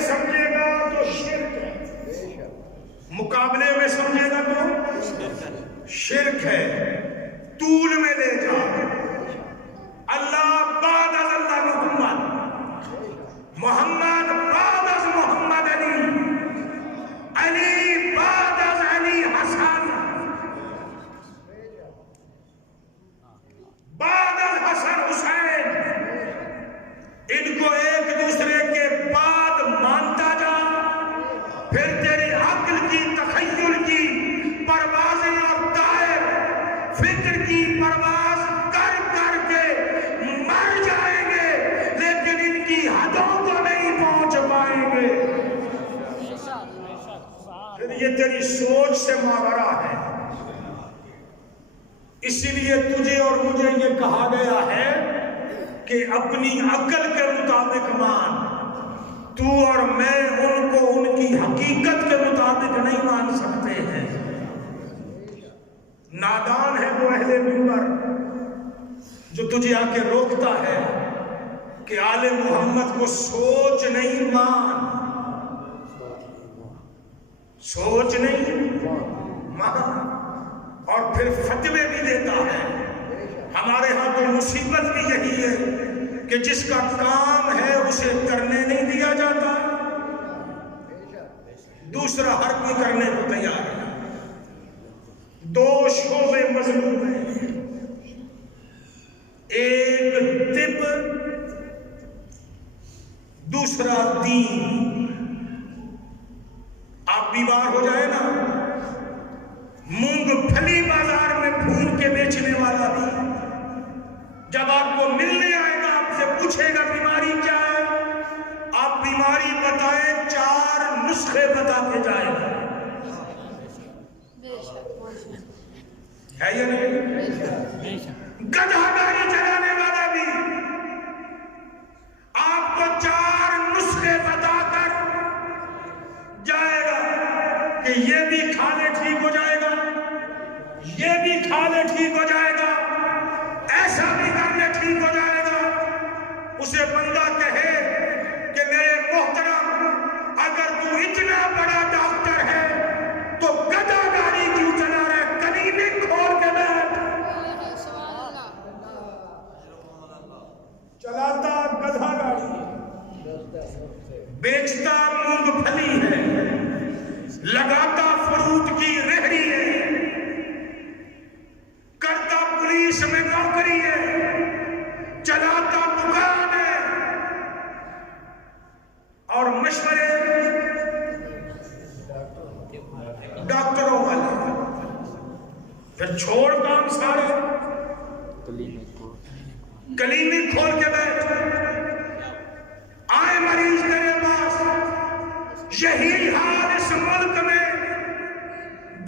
سمجھے گا تو شرک ہے، مقابلے میں سمجھے گا تو شرک ہے. طول میں لے جا. اللہ بعد از اللہ محمد بعد از محمد علی بعد از علی حسن بعد از حسن حسین. ان کو ایک دوسرے کے بعد مانتا جا، پھر تیری عقل کی تخیل کی پروازیں اور طائر فکر کی پرواز کر کر کے مر جائیں گے، لیکن ان کی حدوں کو نہیں پہنچ پائیں گے. پھر یہ تیری سوچ سے ماورا ہے. اسی لیے تجھے اور مجھے یہ کہا گیا ہے کہ اپنی عقل کے مطابق مان. تو اور میں ان کو ان کی حقیقت کے مطابق نہیں مان سکتے ہیں. نادان ہے وہ اہل منبر جو تجھے آ کے روکتا ہے کہ آل محمد کو سوچ نہیں مان، سوچ نہیں مان. اور پھر فتوے بھی دیتا ہے. ہمارے ہاں تو مصیبت بھی یہی ہے کہ جس کا کام ہے اسے کرنے نہیں دیا جاتا، دوسرا ہر کوئی کرنے کو تیار ہے. دو شعبے مظلوم ہیں، ایک طب، دوسرا دین. آپ بیمار ہو جائے نا، مونگ پھلی بازار میں پھول کے بیچنے والا بھی جب آپ کو ملنے آئے گا آپ سے پوچھے گا بیماری کیا ہے، آپ بیماری بتائیں 4 نسخے بتا کے جائے گا. ہے یا نہیں؟ گدھا گاڑی چلانے والا بھی آپ کو 4 نسخے بتا کر جائے گا کہ یہ بھی کھا لے ٹھیک ہو جائے گا، یہ بھی کھا لے ٹھیک ہو جائے گا، ایسا بھی کر لے ٹھیک ہو جائے گا. اسے بندہ کہے کہ میرے محترم اگر تو اتنا بڑا ڈاکٹر ہے تو گدھا گاڑی کیوں چلا رہے، کلینک کھول کے بیٹھ. چلاتا گدھا گاڑی، بیچتا مونگ پھلی ہے، لگاتا فروٹ کی ریہڑی ہے، کرتا پولیس میں نوکری ہے، چلاتا دکان ہے، اور مشورے ڈاکٹروں والے. پھر چھوڑ کام سارے، کلینک کھول کے بیٹھ. آئے مریض تیرے پاس. یہی حال اس ملک میں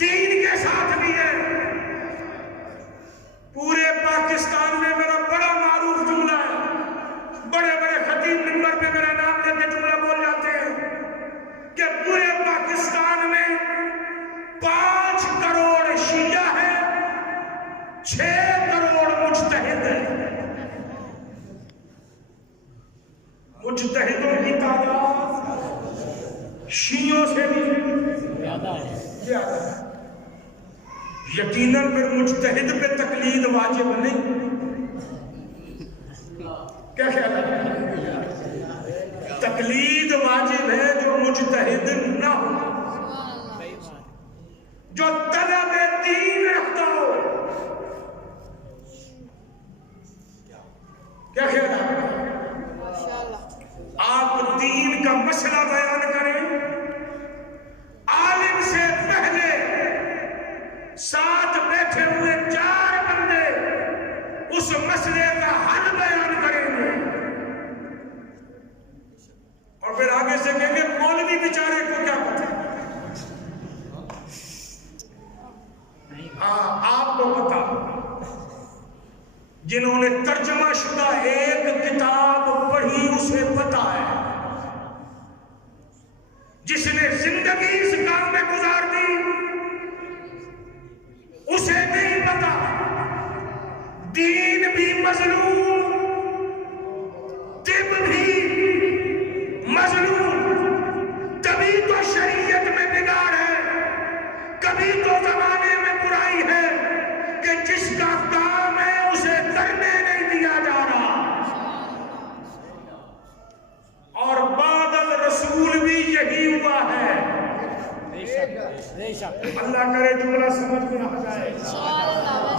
دین کے ساتھ بھی ہے. پورے پاکستان میں میرا بڑا معروف جملہ ہے، بڑے بڑے خطیب منبر پہ میرا نام لے کے جملہ بول جاتے ہیں کہ پورے پاکستان میں 5 کروڑ شیعہ ہے، 6 کروڑ مجتہد ہے. مجتہدوں کی تعداد شیعوں سے بھی زیادہ ہے. یقیناً پھر مجتہد پہ تقلید واجب نہیں. کیا خیال ہے؟ تقلید واجب ہے جو مجتہد نہ ہو، جو طلب دین رکھتا ہو. کیا خیال ہے؟ آپ دین کا مسئلہ بیان کریں، عالم سے پہلے ساتھ بیٹھے ہوئے 4 بندے اس مسئلے کا حل بیان کریں گے، اور پھر آگے سے کہیں گے مولوی بیچارے کو کیا پتا. ہاں آپ کو پتا، جنہوں نے ترجمہ شدہ ایک کتاب پڑھی اسے پتا ہے، جس نے زندگی اس کام میں گزار دی اسے نہیں پتا. دین بھی مظلوم، طب بھی مظلوم، کبھی تو شریعت میں بگاڑ ہے، کبھی تو زمانے میں برائی ہے کہ جس کا کام ہے اسے کرنے نہیں دیا جا رہا۔ اور بعد الرسول بھی یہی ہوا ہے۔ اللہ کرے جملہ سمجھ میں آ جائے۔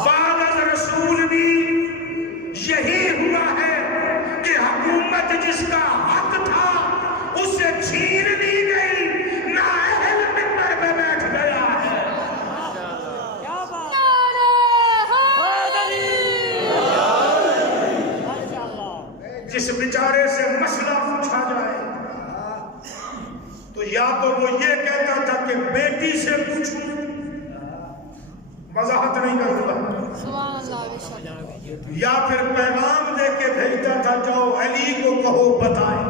بعد الرسول بھی یہی ہوا ہے کہ حکومت جس کا حق تھا اسے چھین لی گئی، نااہل منبر پہ بیٹھ گیا ہے۔ جس بیچارے سے مسئلہ پوچھا جائے تو یا تو وہ یہ کہتا تھا کہ بیٹی سے پوچھوں، وضاحت نہیں کرتا، یا پھر پیغام دے کے بھیجتا تھا جاؤ علی کو کہو بتائے،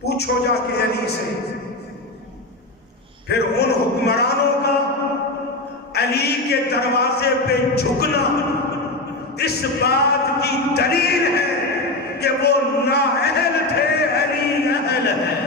پوچھو جا کے علی سے۔ پھر ان حکمرانوں کا علی کے دروازے پہ جھکنا اس بات کی دلیل ہے کہ وہ نااہل تھے، علی اہل ہے۔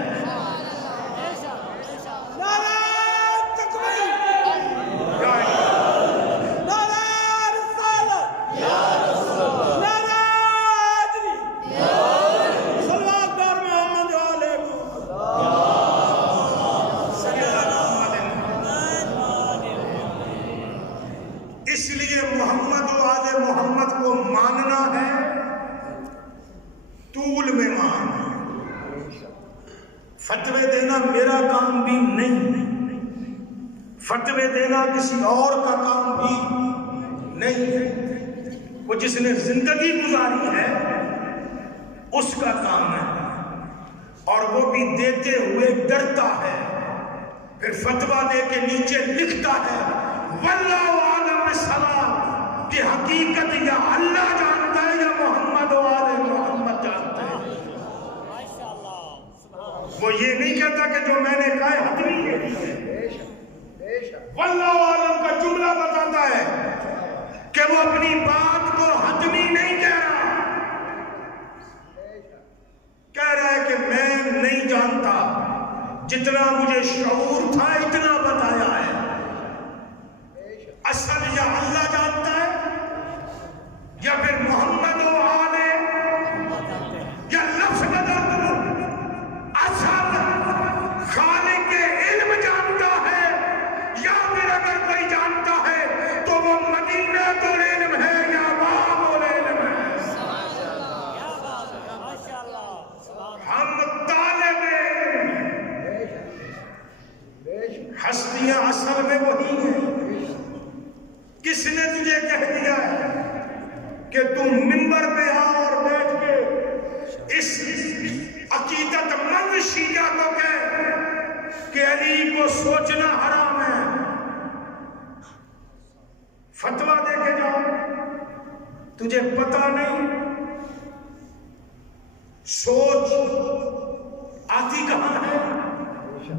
اس لیے محمد و آل محمد کو ماننا ہے، طول میں مان۔ فتوے دینا میرا کام بھی نہیں، فتوے دینا کسی اور کا کام بھی نہیں ہے، وہ جس نے زندگی گزاری ہے اس کا کام ہے، اور وہ بھی دیتے ہوئے ڈرتا ہے، پھر فتویٰ دے کے نیچے لکھتا ہے واللہ عالم السلام، کہ حقیقت یا اللہ جانتا ہے یا محمد و آل محمد جانتا ہے۔ وہ یہ نہیں کہتا کہ جو میں نے کہا ہے حتمی ہے، واللہ عالم کا جملہ بتاتا ہے کہ وہ اپنی بات کو حتمی نہیں کہہ رہا، کہہ رہا ہے کہ میں نہیں جانتا، جتنا مجھے شعور تھا اتنا بتایا ہے۔ اصل یا اللہ جانتا ہے یا پھر محمد و آل، یا لفظ بدل دو، اصل خالق علم جانتا ہے، یا پھر اگر کوئی جانتا ہے تو وہ مدینہ العلم ہے یا باب العلم ہے۔ ہم طالب ہستیاں اصل میں وہی ہیں۔ کس نے تجھے کہہ دیا ہے کہ تم منبر پہ آ اور بیٹھ کے اس عقیدت مند شیعہ کو کہہ کہ علی کو سوچنا حرام ہے؟ فتویٰ دے کے جاؤ، تجھے پتہ نہیں سوچ آتی کہاں ہے؟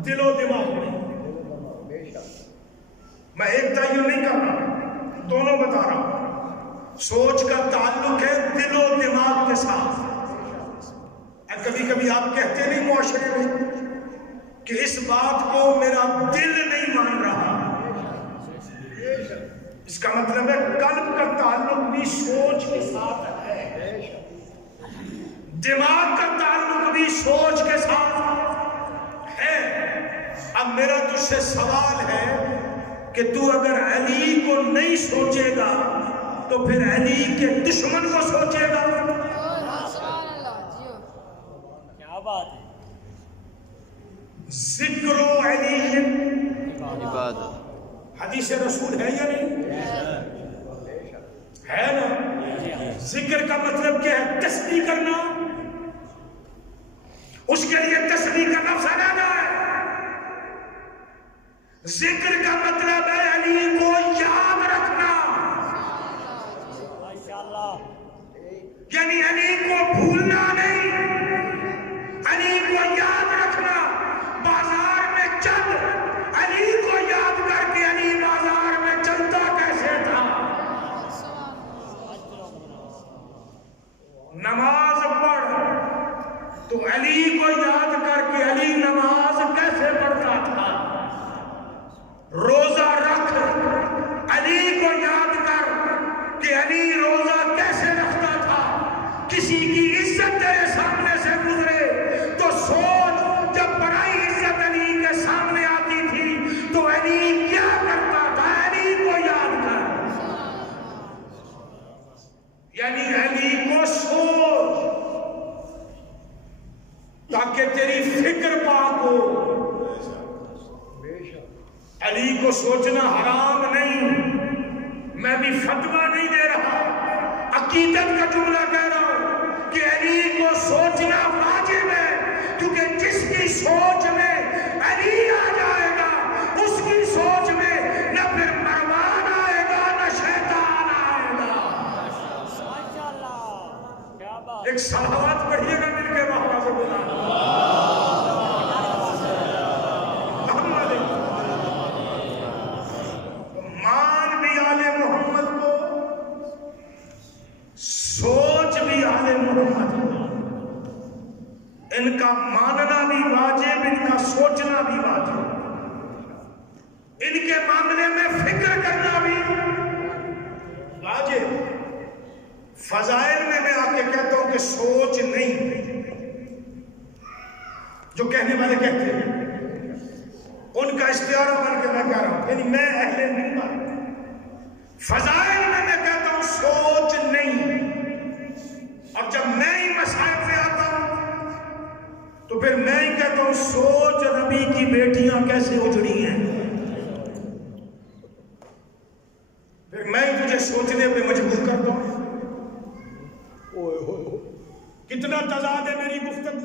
دل و دماغ میں۔ میں ایک تعین نہیں کر رہا، دونوں بتا رہا ہوں۔ سوچ کا تعلق ہے دل و دماغ کے ساتھ۔ کبھی کبھی آپ کہتے نہیں معاشرے میں کہ اس بات کو میرا دل نہیں مان رہا، اس کا مطلب ہے قلب کا تعلق بھی سوچ کے ساتھ ہے، دماغ کا تعلق بھی سوچ کے ساتھ ہے۔ اب میرا تجھ سے سوال ہے کہ تو اگر علی کو نہیں سوچے گا تو پھر علی کے دشمن کو سوچے گا؟ کیا بات ہے؟ ذکر علی عبادت حدیث رسول ہے یا نہیں ہے نا؟ ذکر کا مطلب کیا ہے؟ تسبیح کرنا۔ اس کے لیے تسبیح کا لفظ ادا ہے۔ ذکر کا مطلب ہے علی کو یاد رکھنا، یعنی علی کو بھولنا نہیں، علی کو یاد رکھنا۔ بازار میں چل، علی کو یاد کر کے علی بازار میں چلتا کیسے تھا۔ نماز پڑھ تو علی کو یاد کر کے علی نماز کیسے پڑھتا تھا، روزہ رکھ، علی کو یاد کر کہ علی روزہ کیسے رکھتا تھا، کسی کی عزت تیرے سامنے سے گزرے تو سوچ جب بڑائی عزت علی کے سامنے آتی تھی تو علی کیا کرتا تھا، علی کو یاد کر، یعنی علی کو سوچ تاکہ تیری فکر پاک ہو۔ علی کو سوچنا حرام نہیں، میں بھی فتویٰ نہیں دے رہا، عقیدت کا جملہ کہہ رہا ہوں کہ علی کو سوچنا واجب ہے، کیونکہ جس کی سوچ میں علی آ جائے گا اس کی سوچ میں نہ پھر مروان آئے گا نہ شیطان آئے گا۔ ماشاءاللہ، کیا بات، ایک صلوات پڑھیے گا مل کے وہاں سے بلا مان بھی آل محمد کو، سوچ بھی آل محمد کو، ان کا ماننا بھی واجب، ان کا سوچنا بھی واجب، ان کے معاملے میں فکر کرنا بھی واجب۔ فضائل میں میں آ کے کہتا ہوں کہ سوچ نہیں، جو کہنے والے کہتے ہیں ان کا استعارہ بن کے میں کہہ رہا ہوں، یعنی میں اہل منبر، فضائل میں کہتا ہوں سوچ نہیں۔ اب جب میں ہی مسائل پہ آتا ہوں تو پھر میں ہی کہتا ہوں سوچ نبی کی بیٹیاں کیسے اجڑی ہیں، پھر میں ہی تجھے سوچنے پہ مجبور کرتا ہوں۔ کتنا تضاد ہے میری گفتگو